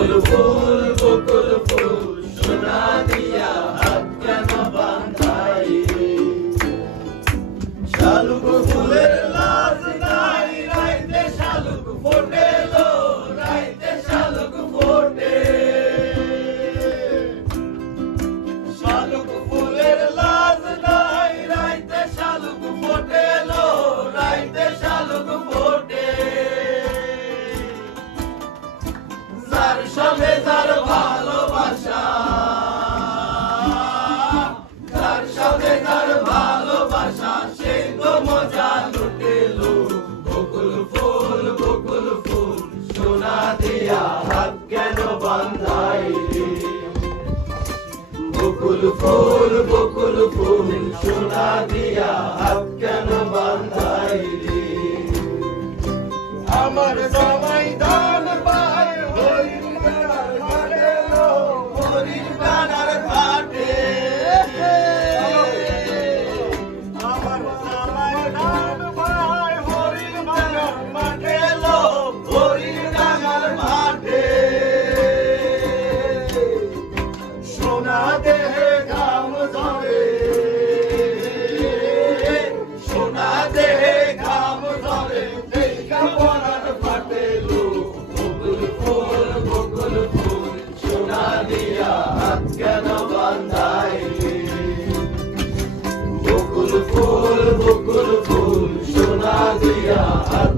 ফুল বকুল ফুল সোনা দিয়া হাত কেন বাঁধাইলি শালুক ফুলের লাজ নাই রাইতে শালুক ফোটে লো রাইতে শালুক ফোটে শালুক ফুলের লাজ নাই রাইতে শালুক ফোটে লো রাইতে শালুক ফোটে যার সাথে যার ভালোবাসা যার সাথে যার ভালোবাসা সেই তো মজা লুটেলো বকুল ফুল সোনা দিয়া হাত কেন বাঁধাইলি বকুল ফুল সোনা দিয়া হাত কেন বাঁধাইলি আমার জামাই ধান পায় হরিণ বেড়ার ঘাটে লো হরিণ বেড়ার ঘাটে আমার জামাই ধান পায় হরিণ বেড়ার মাঠে লো হরিণ বেড়ার মাঠে সোনা দেহে ঘাম ঝরে সোনা দেহে ঘাম ঝরে দেখা পরার ফাটে লো বকুল ফুল সোনা দিয়া হাত কেন বাঁধাইলি বকুল ফুল সোনা দিয়া হাত